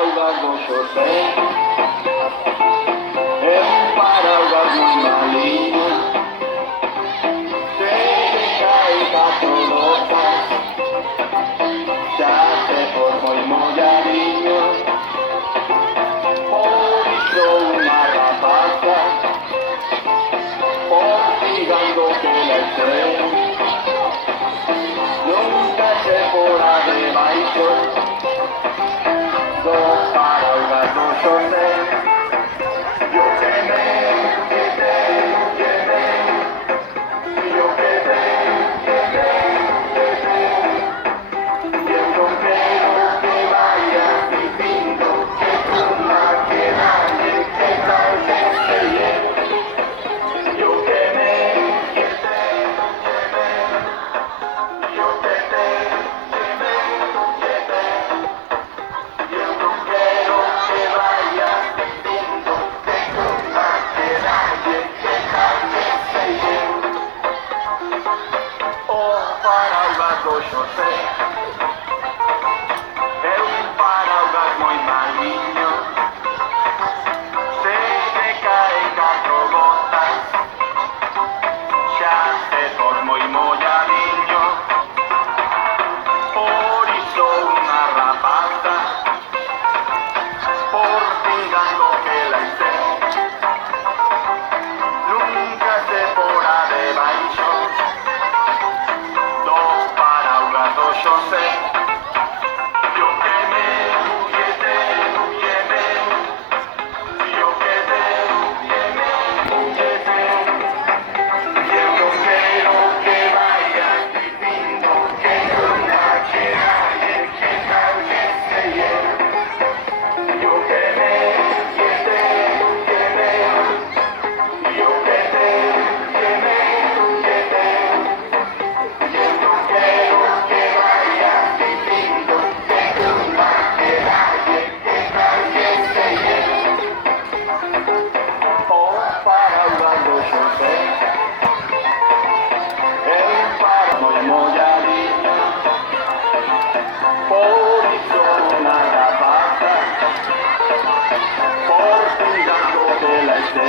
ahogarlo yo sé, es un paraguas muy maligno, se le cae la pelota, ya se formó el molladillo, por hizo una rapaza, por que la estrella, nunca se podrá de baixo, dos para ahogarlo yo sé, yo quemé, yo quemé, y el rompero que vaya diciendo que fuma, que nadie, que tal que se lleve, yo quemé, yo quemé, y el rompero que vaya diciendo que fuma, que nadie, que tal que se lleve, oh, para ahogarlo yo sé. É um paraguas muito maligno, se recai quatro gotas, ya se formó y molladillo, por hizo una rapaza, por fingando que la hice, nunca se podrá de baixo, dos paraguas yo sé. Yo quemé, yo quemé, y el rompero que vaya diciendo que nunca que nadie, que tal que se lleve. Yo quemé, yo quemé, y el rompero que vaya diciendo que nunca que nadie, que tal que se lleve. Oh, para ahogarlo yo sé, el páramo de molladillo, por hizo una rapaza, por fingando que la hice,